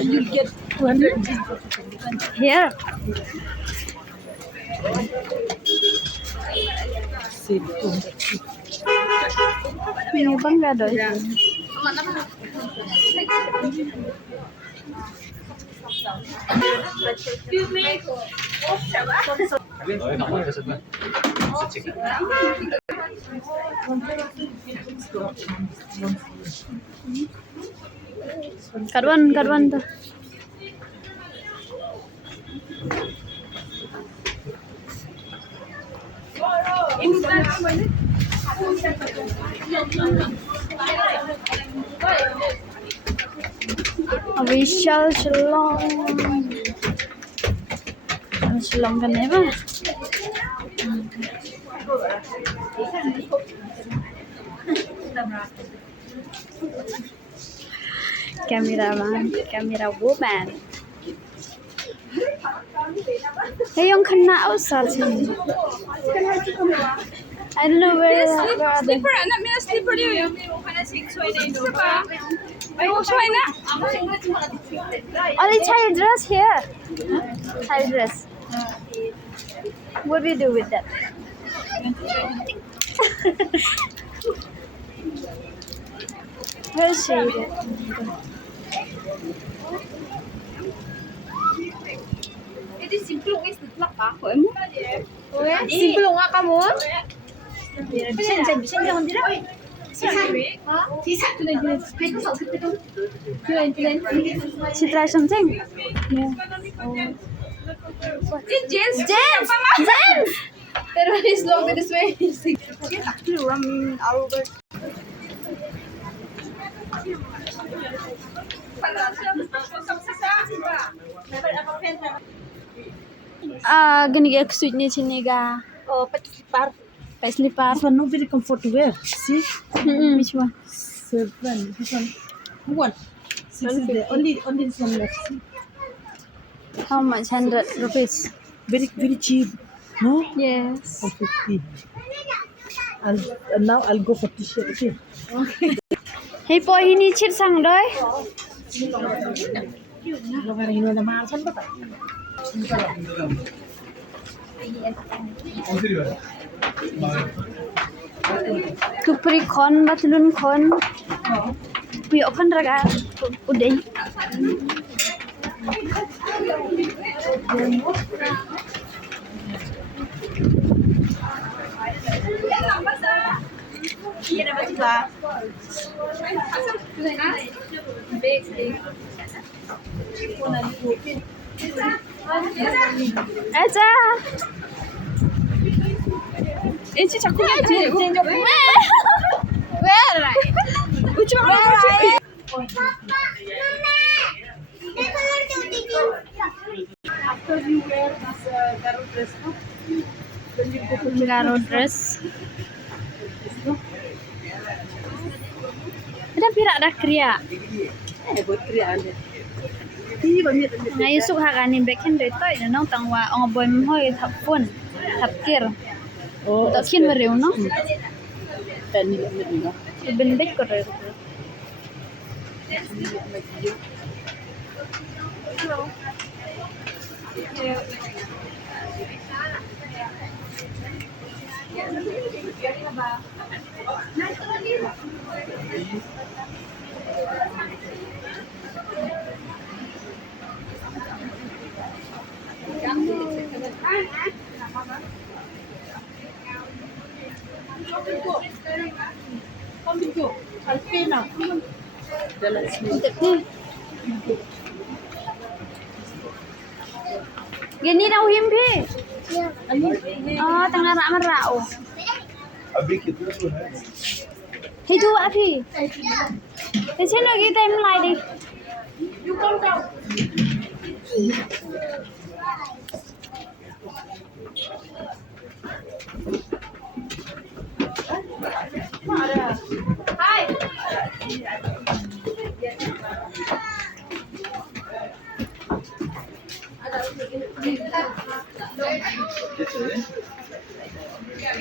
You get 200 Here. Ini bang gak ada. Karuan tuh. Vishal Shillong kan ya bang? Kamera woman. Hey, yung kena outside sini. I don't know where are they. Slipper, anak mina slipper dia. Only child dress here. Child dress. What do you do with that? Where is she? Itu simple wis ditlak ka ko mo. Simple nga ka mo? Bisa jangan tidak. She try something? Yeah. James. That one is longer this way. Gani ek suit ni sini ga. Oh, pakai Slipper. This one not very comfortable to wear. See? Which one? Seven. This one. One. See, this is the only this one left. See? How much? 100 rupees. Very cheap. No? Yes. 50. Now I'll go for t-shirt. Okay. Hey, boy, he needs it sang doi. Kupri kon, batulun kon. Pi okan raga. Udah. Aja. Ini cakap ni. Where? Which one? After you wear this Garo dress, no? Then you go to Garo dress. Ada pirak dah kriya. buat kriaan deh. Iya banyak. Ngayon suka kanin beken dito ito nang tangwa ang boy mo hoy tapon tapkir. Oh, Tapkin mariw no? Dan nila nila. Benbek ko rin. Alpina. Dalam sini. Gini daw himpi. Oh, tengah rak merau. अभी कितना तो है Itu api. Di sini lagi time lagi. You come down.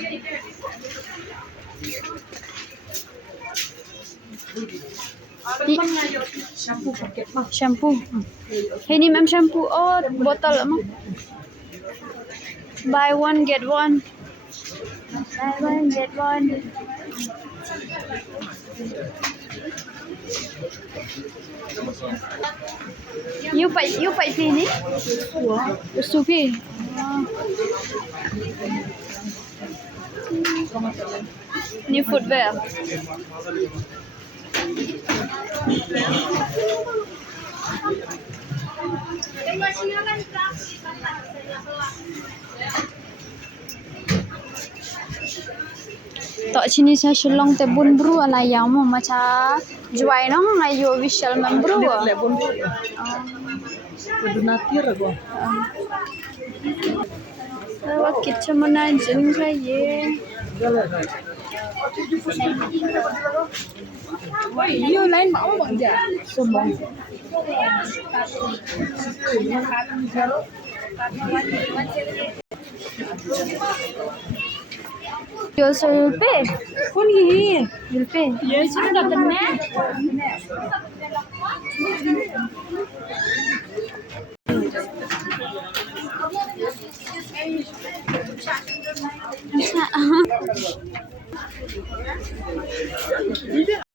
कितने Shampoo paket mah. Shampoo. Ini ma'am shampoo. Oh, botol mah. Buy one get one. Buy one get one. You pay fee ni? Usu fee. Ni footwear. Tok sini saya shillong te bun bru ala yang mo macha juai nong ayo visual membru. Lebon. Kudu natir gua. Wakit cemana jeng saya. Woi, iyo lain mau bang ja. Sumbang. You also will pay. Pun gini. Will pay. Yes, sudah kena.